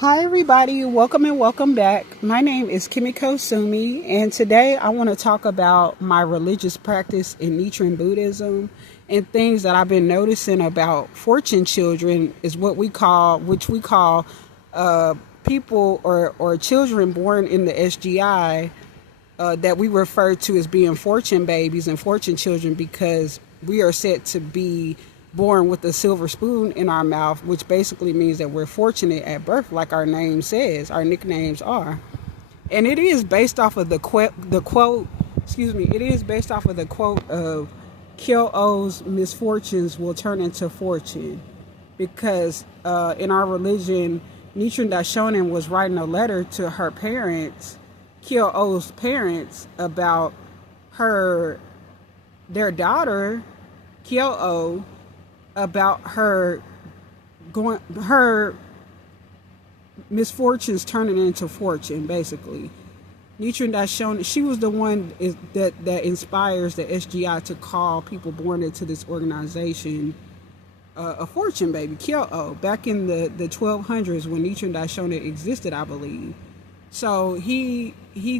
Hi everybody, welcome and welcome back. My name is Kimiko Sumi, and today I want to talk about my religious practice in Nichiren Buddhism and things that I've been noticing about fortune children is which we call people or children born in the SGI that we refer to as being fortune babies and fortune children because we are said to be born with a silver spoon in our mouth, which basically means that we're fortunate at birth, like our name says, our nicknames are. And it is based off of the quote, it is based off of the quote of Kyo-Oh's misfortunes will turn into fortune. Because in our religion, Nichiren Daishonin was writing a letter to her parents, Kyo-Oh's parents, about their daughter, Kyo-Oh, about her misfortunes turning into fortune, basically. Nichiren Daishonin, she was the one that inspires the SGI to call people born into this organization a fortune baby, Kyo-Oh, back in the 1200s when Nichiren Daishonin existed, I believe. So he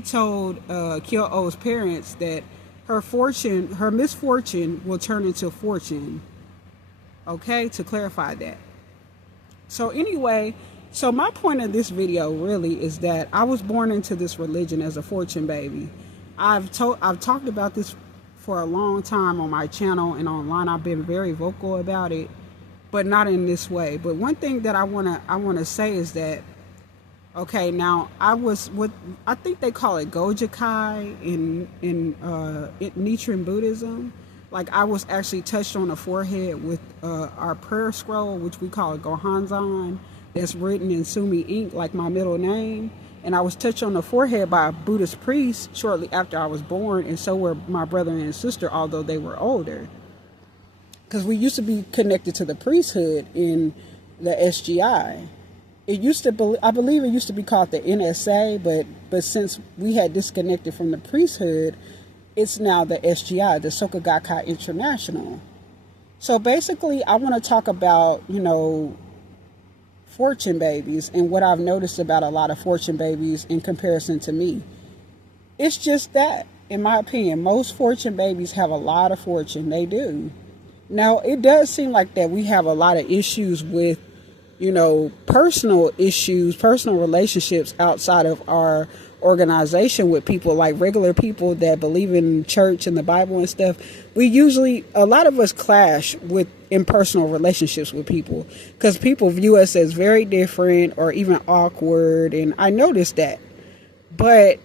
told Kyo-Oh's parents that her misfortune will turn into fortune. Okay, to clarify that. So anyway, my point of this video really is that I was born into this religion as a fortune baby. I've talked about this for a long time on my channel and online. I've been very vocal about it, but not in this way. But one thing that I wanna say is that, okay, now I think they call it Gakkai in Nichiren Buddhism. Like, I was actually touched on the forehead with our prayer scroll, which we call it Gohanzan, that's written in Sumi ink, like my middle name. And I was touched on the forehead by a Buddhist priest shortly after I was born, and so were my brother and sister, although they were older. Because we used to be connected to the priesthood in the SGI. I believe it used to be called the NSA, but since we had disconnected from the priesthood, it's now the SGI, the Soka Gakkai International. So basically, I want to talk about, fortune babies and what I've noticed about a lot of fortune babies in comparison to me. It's just that, in my opinion, most fortune babies have a lot of fortune. They do. Now, it does seem like that we have a lot of issues with, personal issues, personal relationships outside of our organization with people, like regular people that believe in church and the Bible and stuff. A lot of us clash with impersonal relationships with people because people view us as very different or even awkward, and I noticed that. But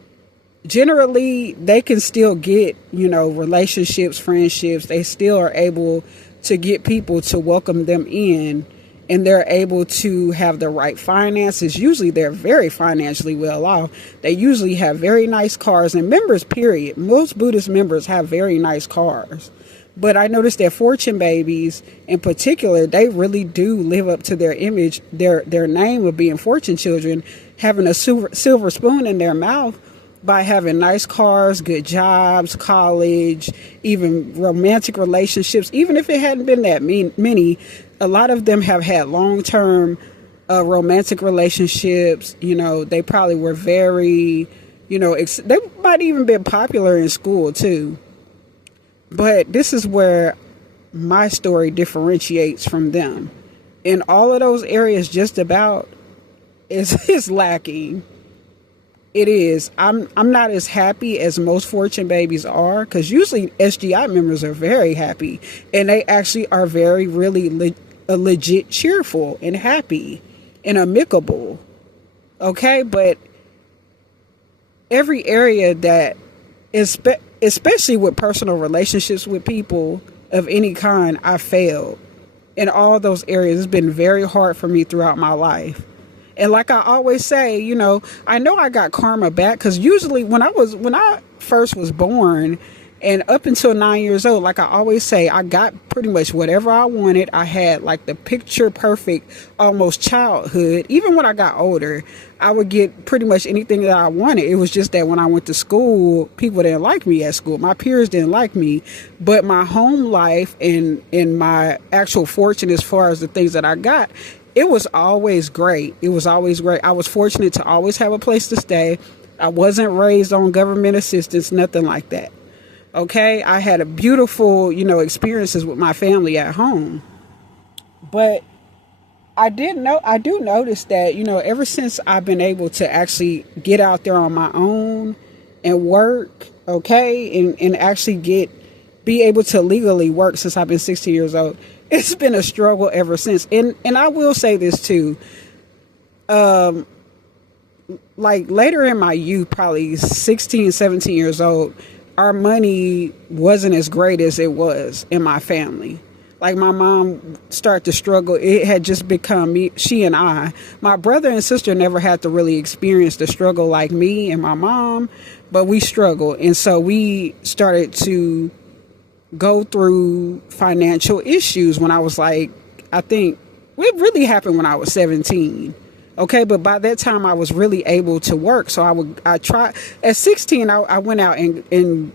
generally, they can still get, relationships, friendships. They still are able to get people to welcome them in, and they're able to have the right finances. Usually they're very financially well off. They usually have very nice cars, and members, period. Most Buddhist members have very nice cars. But I noticed that fortune babies in particular, they really do live up to their image, their name of being fortune children, having a silver spoon in their mouth by having nice cars, good jobs, college, even romantic relationships. Even if it hadn't been that many, a lot of them have had long-term romantic relationships. They probably were very, they might even been popular in school too. But this is where my story differentiates from them. In all of those areas, just about is lacking. It is. I'm not as happy as most fortune babies are, because usually SGI members are very happy, and they actually are really legit cheerful and happy and amicable. Okay, but every area that especially with personal relationships with people of any kind, I failed. In all those areas, it's been very hard for me throughout my life. And like I always say, I know I got karma back, because usually when I first was born and up until 9 years old, like I always say, I got pretty much whatever I wanted. I had like the picture perfect, almost childhood. Even when I got older, I would get pretty much anything that I wanted. It was just that when I went to school, people didn't like me at school. My peers didn't like me. But my home life and my actual fortune as far as the things that I got, it was always great. It was always great. I was fortunate to always have a place to stay. I wasn't raised on government assistance, nothing like that. Okay, I had a beautiful, experiences with my family at home. But I do notice that, ever since I've been able to actually get out there on my own and work, okay, and actually be able to legally work since I've been 16 years old, it's been a struggle ever since. And I will say this too, like later in my youth, probably 16, 17 years old, our money wasn't as great as it was in my family. Like my mom started to struggle. It had just become me, she and I. My brother and sister never had to really experience the struggle like me and my mom, but we struggled. And so we started to go through financial issues when I was like, I think it really happened when I was 17. Okay, but by that time I was really able to work. So I tried at 16. I went out and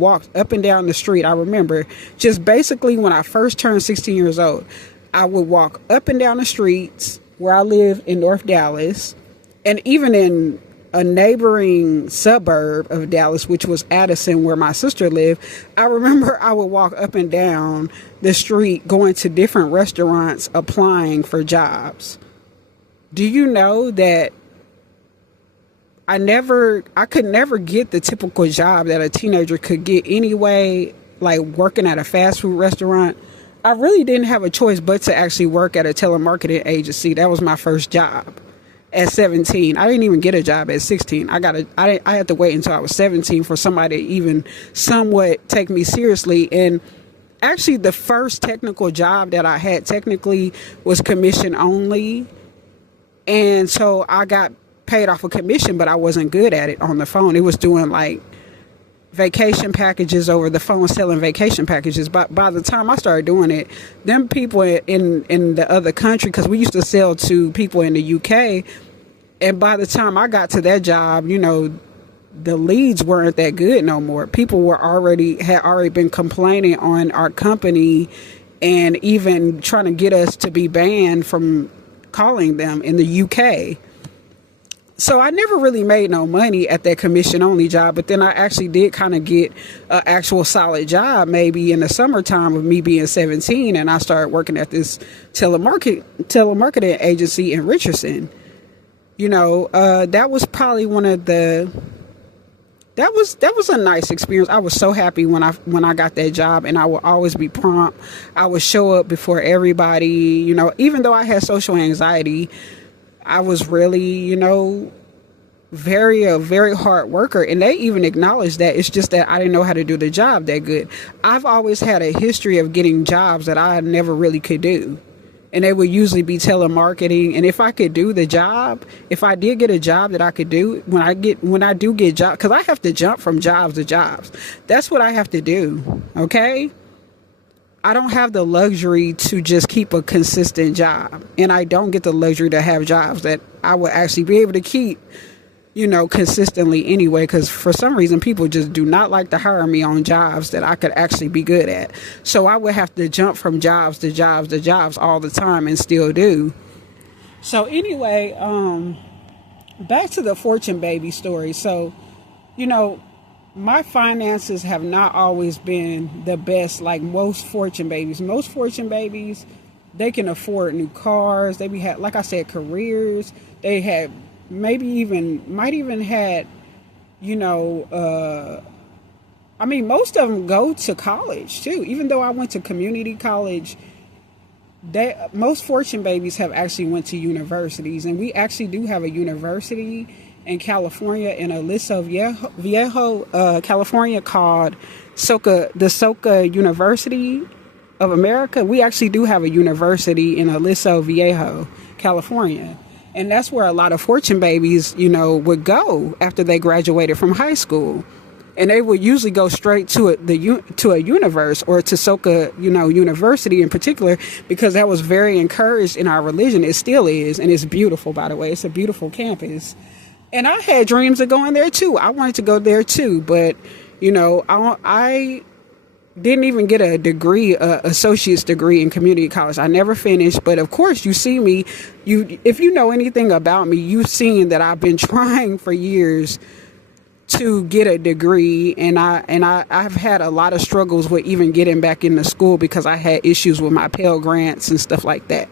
walked up and down the street. I remember just basically when I first turned 16 years old, I would walk up and down the streets where I live in North Dallas, and even in a neighboring suburb of Dallas, which was Addison, where my sister lived. I remember I would walk up and down the street going to different restaurants applying for jobs. Do you know that I could never get the typical job that a teenager could get anyway, like working at a fast food restaurant? I really didn't have a choice but to actually work at a telemarketing agency. That was my first job at 17. I didn't even get a job at 16. I had to wait until I was 17 for somebody to even somewhat take me seriously. And actually the first technical job that I had technically was commission only. And so I got paid off a commission, but I wasn't good at it on the phone. It was doing like vacation packages over the phone, selling vacation packages. But by the time I started doing it, them people in the other country, because we used to sell to people in the UK. And by the time I got to that job, the leads weren't that good no more. People had already been complaining on our company and even trying to get us to be banned from calling them in the UK. So I never really made no money at that commission only job, but then I actually did kind of get an actual solid job maybe in the summertime of me being 17, and I started working at this telemarketing agency in Richardson. That was probably that was a nice experience. I was so happy when I got that job, and I would always be prompt. I would show up before everybody, even though I had social anxiety, I was really, a very hard worker. And they even acknowledged that. It's just that I didn't know how to do the job that good. I've always had a history of getting jobs that I never really could do. And they would usually be telemarketing. And if I could do the job, if I did get a job that I could do, when I do get jobs, because I have to jump from jobs to jobs. That's what I have to do. Okay. I don't have the luxury to just keep a consistent job. And I don't get the luxury to have jobs that I would actually be able to keep, consistently anyway, because for some reason people just do not like to hire me on jobs that I could actually be good at. So I would have to jump from jobs to jobs to jobs all the time, and still do. So anyway, back to the fortune baby story. So, my finances have not always been the best like most fortune babies. Most fortune babies, they can afford new cars. They had, like I said, careers. They had might even had, most of them go to college too. Even though I went to community college, most fortune babies have actually went to universities. And we actually do have a university in California, in Aliso Viejo, California, called the Soka University of America. We actually do have a university in Aliso Viejo, California. And that's where a lot of fortune babies, would go after they graduated from high school. And they would usually go straight to a universe, or to Soka, University in particular, because that was very encouraged in our religion. It still is. And it's beautiful, by the way. It's a beautiful campus. And I had dreams of going there too. I wanted to go there too. But, didn't even get a degree, associate's degree in community college. I never finished, but of course you see me, if you know anything about me, you've seen that I've been trying for years to get a degree, and I've had a lot of struggles with even getting back into school because I had issues with my Pell Grants and stuff like that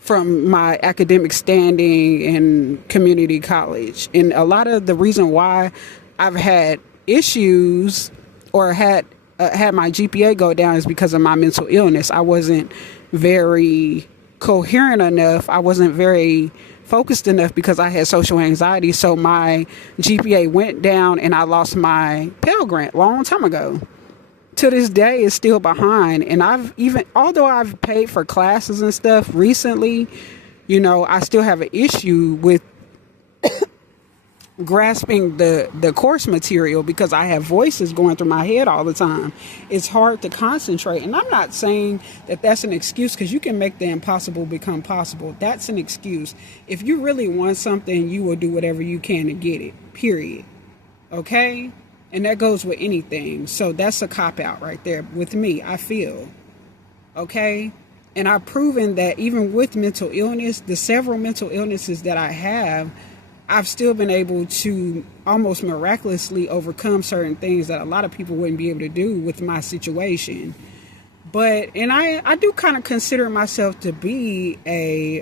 from my academic standing in community college. And a lot of the reason why I've had issues or had my GPA go down is because of my mental illness. I wasn't very coherent enough. I wasn't very focused enough because I had social anxiety. So my GPA went down and I lost my Pell Grant a long time ago. To this day, it's still behind. And although I've paid for classes and stuff recently, I still have an issue with grasping the course material because I have voices going through my head all the time. It's hard to concentrate. And I'm not saying that that's an excuse, because you can make the impossible become possible. That's an excuse. If you really want something, you will do whatever you can to get it, period. Okay? And that goes with anything. So that's a cop-out right there with me, I feel. Okay? And I've proven that even with mental illness, the several mental illnesses that I have, I've still been able to almost miraculously overcome certain things that a lot of people wouldn't be able to do with my situation. And I do kind of consider myself to be a,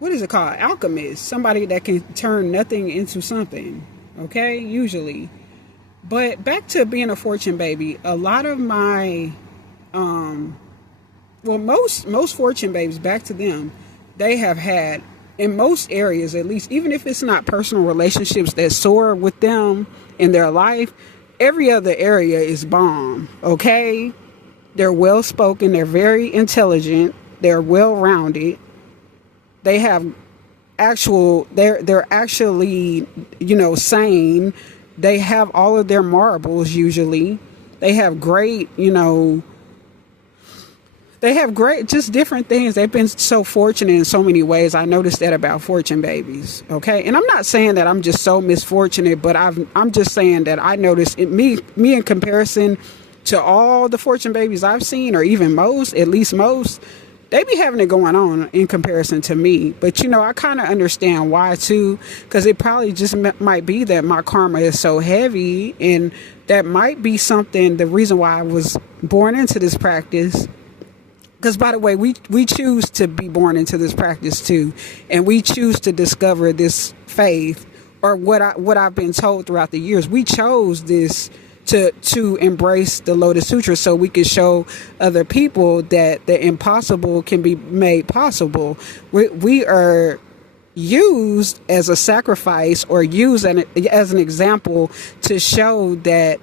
what is it called? Alchemist. Somebody that can turn nothing into something. Okay? Usually. But back to being a fortune baby, a lot of my, most fortune babies, back to them, they have had, in most areas, at least, even if it's not personal relationships that soar with them in their life, every other area is bomb, okay? They're well-spoken, they're very intelligent, they're well-rounded, they have they're actually, sane, they have all of their marbles usually, they have great, they have great, just different things. They've been so fortunate in so many ways. I noticed that about fortune babies. Okay. And I'm not saying that I'm just so misfortunate, but I'm just saying that I noticed me in comparison to all the fortune babies I've seen, or even most, at least most, they be having it going on in comparison to me. But, I kind of understand why too, because it probably just might be that my karma is so heavy, and that might be something, the reason why I was born into this practice. Because, by the way, we choose to be born into this practice too, and we choose to discover this faith, or what I've been told throughout the years. We chose this to embrace the Lotus Sutra so we could show other people that the impossible can be made possible. We are used as a sacrifice, or used as an example to show that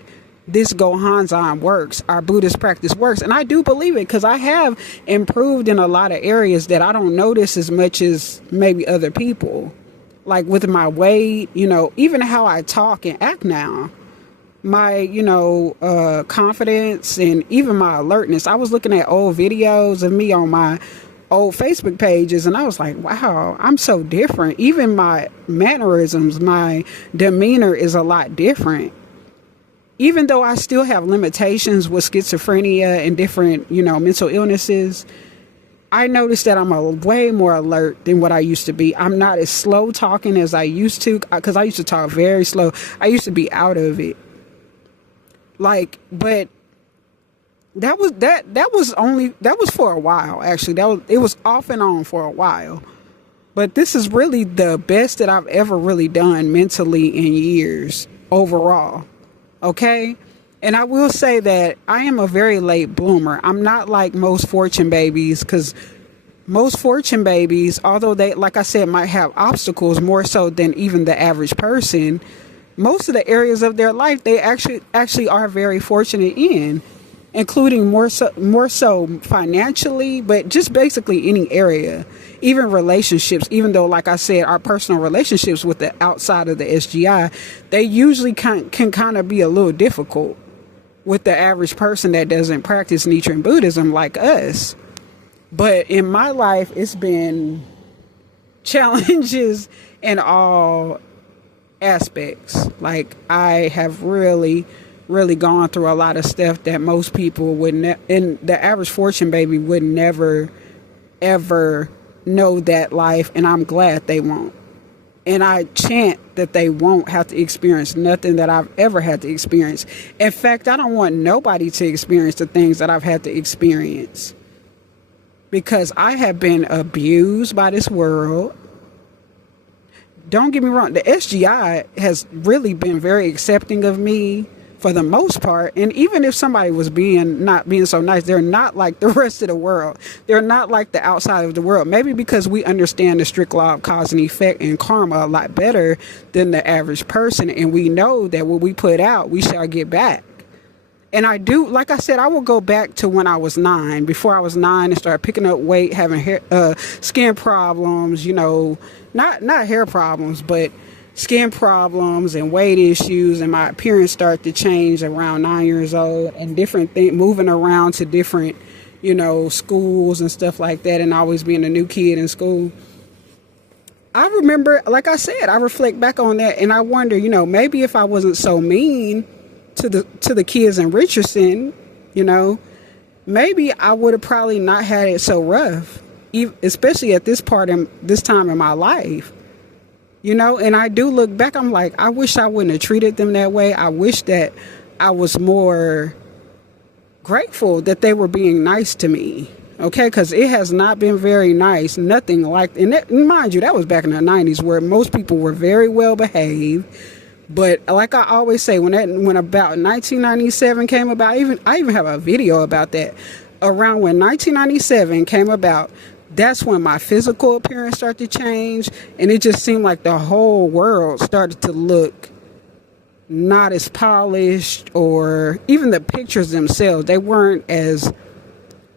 this Gohanzan works, our Buddhist practice works. And I do believe it, because I have improved in a lot of areas that I don't notice as much as maybe other people. Like with my weight, even how I talk and act now. My, confidence, and even my alertness. I was looking at old videos of me on my old Facebook pages, and I was like, wow, I'm so different. Even my mannerisms, my demeanor is a lot different. Even though I still have limitations with schizophrenia and different, mental illnesses, I noticed that I'm way more alert than what I used to be. I'm not as slow talking as I used to, because I used to talk very slow. I used to be out of it. But that was for a while, actually. It was off and on for a while. But this is really the best that I've ever really done mentally in years overall. Okay? And I will say that I am a very late bloomer. I'm not like most fortune babies, because most fortune babies, although they, like I said, might have obstacles more so than even the average person, most of the areas of their life they actually are very fortunate in, including more so financially, but just basically any area, even relationships. Even though, like I said, our personal relationships with the outside of the SGI, they usually can kind of be a little difficult with the average person that doesn't practice Nichiren Buddhism like us. But in my life, it's been challenges in all aspects. Like, I have really really gone through a lot of stuff that most people would and the average fortune baby would never ever know that life, and I'm glad they won't. And I chant that they won't have to experience nothing that I've ever had to experience. In fact, I don't want nobody to experience the things that I've had to experience, because I have been abused by this world. Don't get me wrong, the SGI has really been very accepting of me for the most part. And even if somebody was not being so nice, they're not like the rest of the world. They're not like the outside of the world. Maybe because we understand the strict law of cause and effect and karma a lot better than the average person. And we know that what we put out, we shall get back. And I do, like I said, I will go back to when I was 9. Before I was 9 and started picking up weight, having skin problems, not hair problems, but skin problems and weight issues, and my appearance started to change around 9 years old, and different things, moving around to different, schools and stuff like that, and always being a new kid in school. I remember, like I said, I reflect back on that, and I wonder, maybe if I wasn't so mean to the kids in Richardson, maybe I would have probably not had it so rough, especially at this time in my life. And I do look back, I'm like, I wish I wouldn't have treated them that way. I wish that I was more grateful that they were being nice to me. Okay, because it has not been very nice. Nothing like, and mind you, that was back in the 90s where most people were very well behaved. But like I always say, when about 1997 came about, I even have a video about that. Around when 1997 came about, that's when my physical appearance started to change, and it just seemed like the whole world started to look not as polished, or even the pictures themselves, they weren't as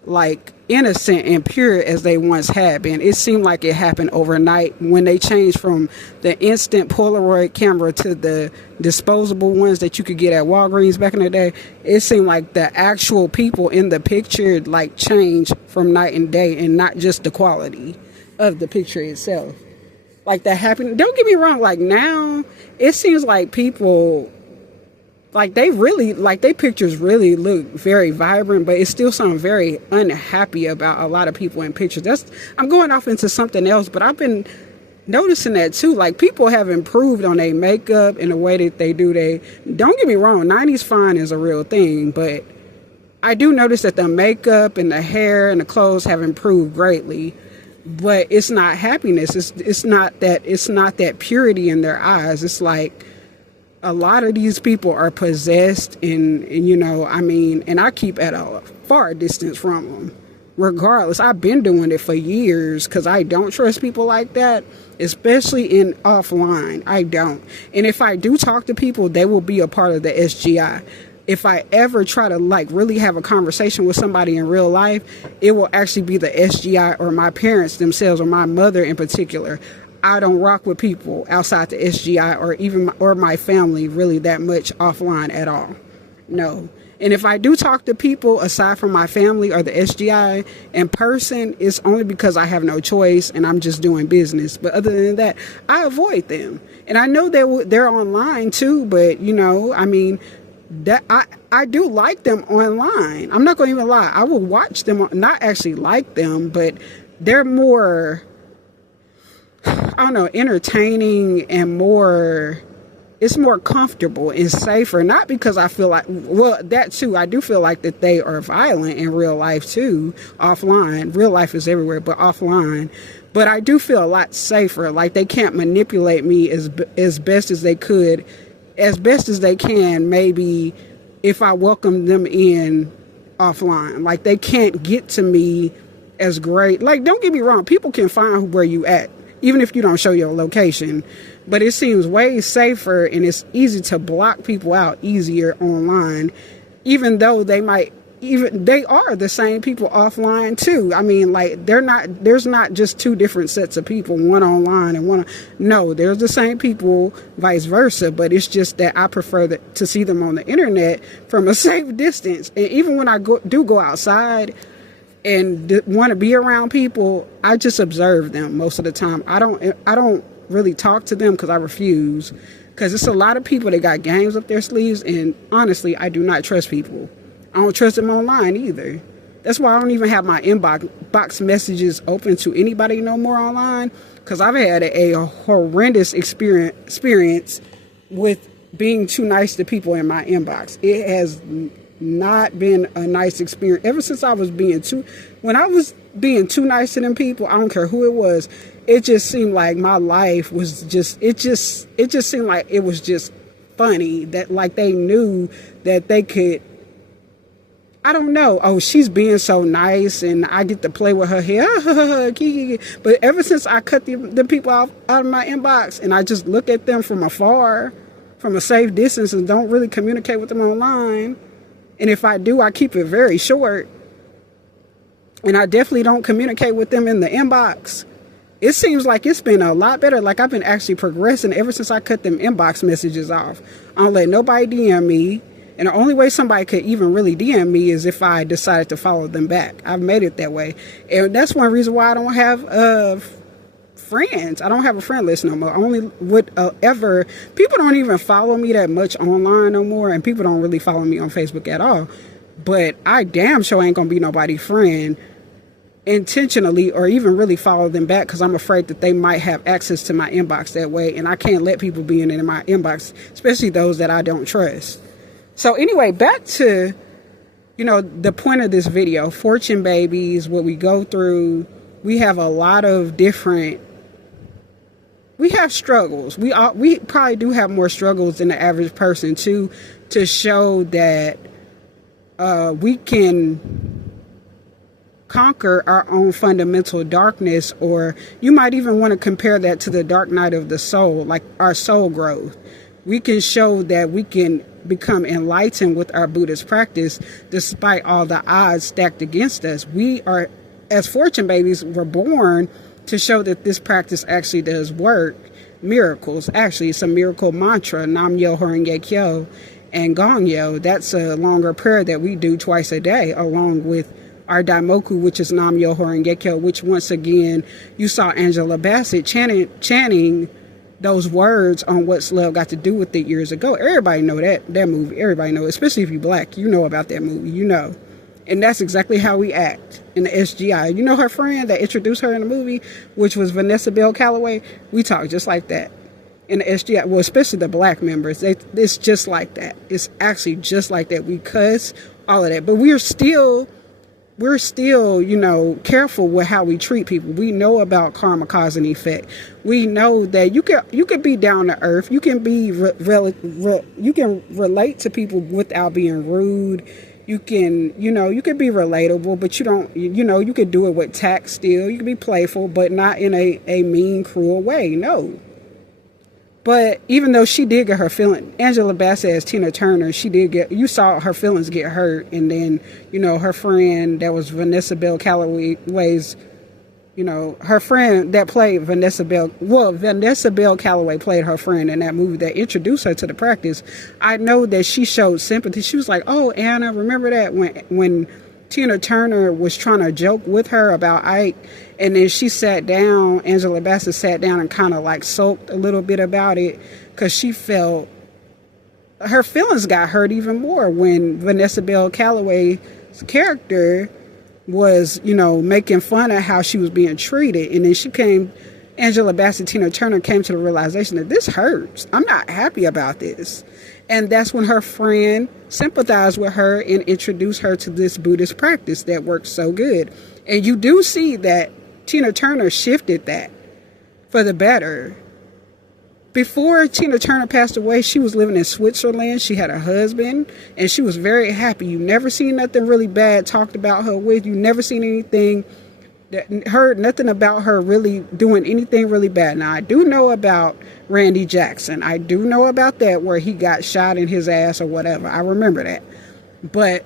like innocent and pure as they once had been. It seemed like it happened overnight when they changed from the instant Polaroid camera to the disposable ones that you could get at Walgreens back in the day. It seemed like the actual people in the picture like changed from night and day, and not just the quality of the picture itself. Like that happened. Don't get me wrong, like now it seems like people, like they pictures really look very vibrant, but it's still something very unhappy about a lot of people in pictures. I'm going off into something else, but I've been noticing that too. Like people have improved on their makeup and the way that they do don't get me wrong, 90s fine is a real thing, but I do notice that the makeup and the hair and the clothes have improved greatly. But it's not happiness. It's not that purity in their eyes. It's like a lot of these people are possessed, and and I keep at a far distance from them. Regardless, I've been doing it for years because I don't trust people like that, especially in offline. I don't. And if I do talk to people, they will be a part of the SGI. If I ever try to really have a conversation with somebody in real life, it will actually be the SGI or my parents themselves, or my mother in particular. I don't rock with people outside the SGI or my family really that much offline at all. No. And if I do talk to people aside from my family or the SGI in person, it's only because I have no choice and I'm just doing business. But other than that, I avoid them. And I know they're online too, but that I do like them online. I'm not going to even lie. I will watch them, not actually like them, but they're more, I don't know, entertaining and it's more comfortable and safer. Not because I feel like, well, that too, I do feel like that they are violent in real life too, offline. Real life is everywhere, but offline. But I do feel a lot safer. Like they can't manipulate me as best as they could, as best as they can, maybe if I welcome them in offline. Like they can't get to me as great. Like, don't get me wrong, people can find where you at, even if you don't show your location. But it seems way safer, and it's easy to block people out easier online, even though they are the same people offline too. I mean, like there's not just two different sets of people, one online and one. No, there's the same people, vice versa. But it's just that I prefer to see them on the internet from a safe distance. And even when I do go outside and want to be around people, I just observe them most of the time. I don't really talk to them because I refuse. Because it's a lot of people that got games up their sleeves, and honestly, I do not trust people. I don't trust them online either. That's why I don't even have my inbox messages open to anybody no more online, because I've had a horrendous experience with being too nice to people in my inbox. It has not been a nice experience ever since when I was being too nice to them people. I don't care who it was. It just seemed like my life was it just seemed like it was just funny, that like they knew that they could, I don't know, oh, she's being so nice and I get to play with her hair. But ever since I cut the people out of my inbox and I just look at them from afar, from a safe distance, and don't really communicate with them online, and if I do, I keep it very short, and I definitely don't communicate with them in the inbox, it seems like it's been a lot better. Like I've been actually progressing ever since I cut them inbox messages off. I don't let nobody DM me. And the only way somebody could even really DM me is if I decided to follow them back. I've made it that way. And that's one reason why I don't have friends. I don't have a friend list no more. I only would ever, people don't even follow me that much online no more. And people don't really follow me on Facebook at all. But I damn sure ain't going to be nobody's friend intentionally or even really follow them back, because I'm afraid that they might have access to my inbox that way. And I can't let people be in my inbox, especially those that I don't trust. So anyway, back to, the point of this video, fortune babies, what we go through. We have a lot of we have struggles. We probably do have more struggles than the average person too, to show that we can conquer our own fundamental darkness, or you might even want to compare that to the dark night of the soul, like our soul growth. We can show that we can become enlightened with our Buddhist practice despite all the odds stacked against us. We are, as fortune babies, were born to show that this practice actually does work. Miracles. Actually, it's a miracle mantra, Nam Myo Horenge Kyo and Gong Yo. That's a longer prayer that we do twice a day, along with our Daimoku, which is Nam Myo Horenge Kyo, which once again, you saw Angela Bassett chanting those words on What's Love Got to Do with It years ago. Everybody know that movie. Everybody know, especially if you're black, you know about that movie, And that's exactly how we act in the SGI. You know her friend that introduced her in the movie, which was Vanessa Bell Calloway? We talk just like that in the SGI. Well, especially the black members. It's just like that. It's actually just like that. We cuss, all of that. But we're still, careful with how we treat people. We know about karma, cause, and effect. We know that you can be down to earth. You can be you can relate to people without being rude. You can, you can be relatable, but you don't, you can do it with tact still. You can be playful, but not in a mean, cruel way. No. But even though she did get her feeling, Angela Bassett as Tina Turner, you saw her feelings get hurt. And then, her friend that was Vanessa Bell Calloway's, her friend that played Vanessa Bell Calloway played her friend in that movie that introduced her to the practice. I know that she showed sympathy. She was like, oh, Anna, remember that when Tina Turner was trying to joke with her about Ike, and then she sat down, Angela Bassett sat down and kind of like sulked a little bit about it, because she felt her feelings got hurt even more when Vanessa Bell Calloway's character was, making fun of how she was being treated. And then Angela Bassett, Tina Turner came to the realization that this hurts. I'm not happy about this. And that's when her friend sympathized with her and introduced her to this Buddhist practice that works so good. And you do see that Tina Turner shifted that for the better. Before Tina Turner passed away, she was living in Switzerland. She had a husband, and she was very happy. You never seen nothing really bad talked about her with. You never seen anything, heard nothing about her really doing anything really bad. Now, I do know about Randy Jackson. I do know about that, where he got shot in his ass or whatever. I remember that. But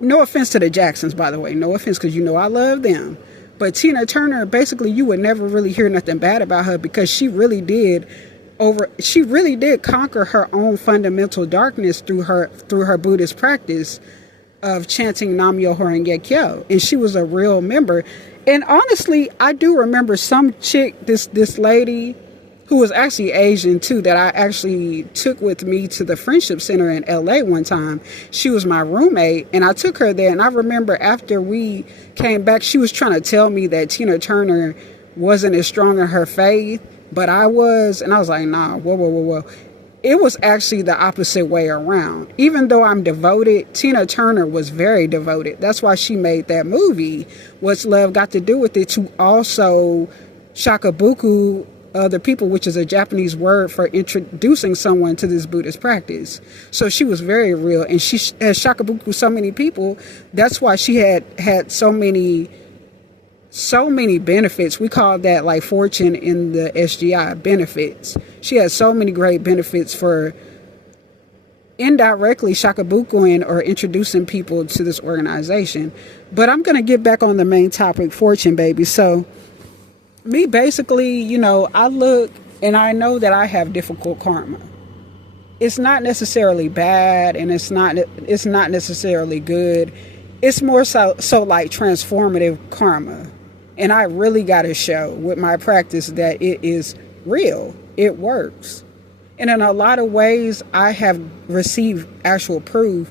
no offense to the Jacksons, by the way. No offense, because I love them. But Tina Turner, basically, you would never really hear nothing bad about her, because she really did conquer her own fundamental darkness through her Buddhist practice of chanting Nam Myo Horenge Kyo. And she was a real member. And honestly, I do remember some chick, this lady who was actually Asian too, that I actually took with me to the Friendship Center in LA one time. She was my roommate, and I took her there. And I remember after we came back, she was trying to tell me that Tina Turner wasn't as strong in her faith, but I was. And I was like, nah, whoa. It was actually the opposite way around. Even though I'm devoted, Tina Turner was very devoted. That's why she made that movie, What's Love Got to Do with It, to also shakabuku other people, which is a Japanese word for introducing someone to this Buddhist practice. So she was very real, and she has shakabuku so many people. That's why she had so many benefits. We call that like fortune in the SGI, benefits. She has so many great benefits for indirectly shakabukuing or introducing people to this organization. But I'm going to get back on the main topic, fortune baby. So me, basically, I look and I know that I have difficult karma. It's not necessarily bad, and it's not necessarily good. It's more so like transformative karma. And I really got to show with my practice that it is real. It works. And in a lot of ways, I have received actual proof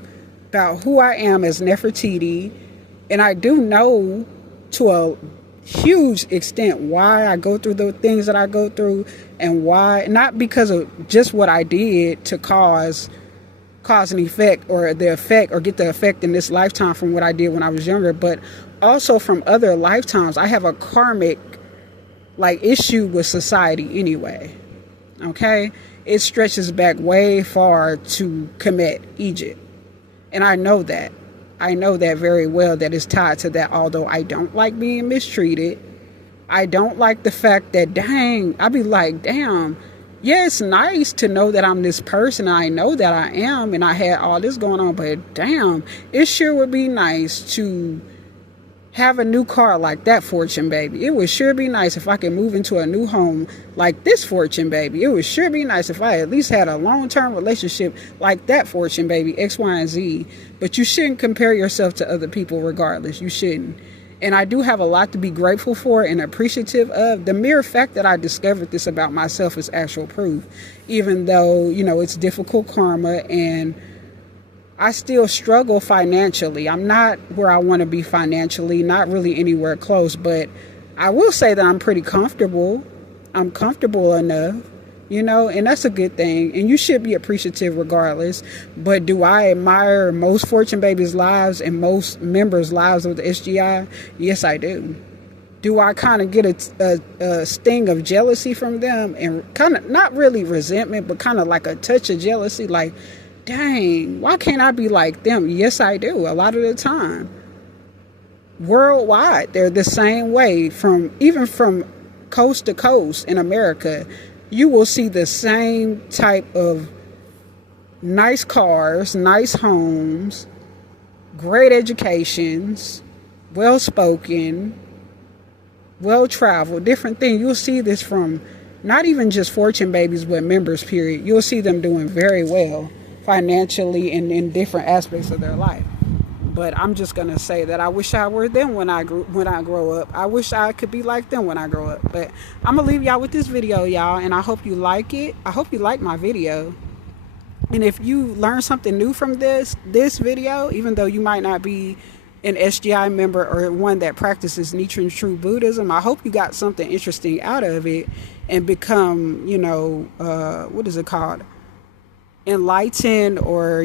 about who I am as Nefertiti. And I do know to a huge extent why I go through the things that I go through, and why, not because of just what I did to cause an effect or the effect, or get the effect in this lifetime from what I did when I was younger, but also from other lifetimes. I have a karmic issue with society anyway. Okay? It stretches back way far to Kemet, Egypt. And I know that. I know that very well, that it's tied to that, although I don't like being mistreated. I don't like the fact that, I be like, damn, yeah, it's nice to know that I'm this person. I know that I am, and I had all this going on, but damn, it sure would be nice to have a new car like that fortune baby. It would sure be nice if I could move into a new home like this fortune baby. It would sure be nice if I at least had a long-term relationship like that fortune baby, X, Y, and Z. But you shouldn't compare yourself to other people regardless. You shouldn't. And I do have a lot to be grateful for and appreciative of. The mere fact that I discovered this about myself is actual proof. Even though, it's difficult karma, and I still struggle financially. I'm not where I want to be financially, not really anywhere close, but I will say that I'm pretty comfortable. I'm comfortable enough, and that's a good thing. And you should be appreciative regardless. But do I admire most fortune babies' lives and most members' lives of the SGI? Yes, I do. Do I kind of get a sting of jealousy from them, and kind of not really resentment, but kind of like a touch of jealousy, like, dang, why can't I be like them? Yes, I do, a lot of the time. Worldwide, they're the same way. Even from coast to coast in America, you will see the same type of nice cars, nice homes, great educations, well-spoken, well-traveled, different things. You'll see this from not even just fortune babies, but members, period. You'll see them doing very well financially and in different aspects of their life. But I'm just going to say that I wish I were them when I grow up. I wish I could be like them when I grow up. But I'm going to leave y'all with this video, y'all, and I hope you like it. I hope you like my video. And if you learn something new from this video, even though you might not be an SGI member or one that practices Nichiren True Buddhism, I hope you got something interesting out of it and become, what is it called? Enlightened, or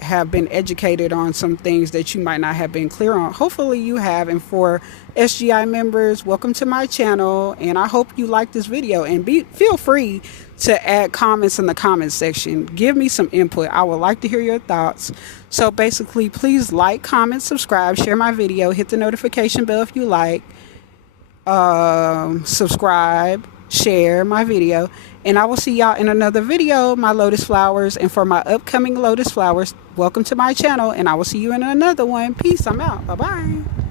have been educated on some things that you might not have been clear on. Hopefully you have. And for SGI members, welcome to my channel, and I hope you like this video, and feel free to add comments in the comment section. Give me some input. I would like to hear your thoughts. So basically, please like, comment, subscribe, share my video, hit the notification bell if you like, subscribe, share my video, and I will see y'all in another video, my lotus flowers. And for my upcoming lotus flowers, welcome to my channel, and I will see you in another one. Peace. I'm out. Bye-bye.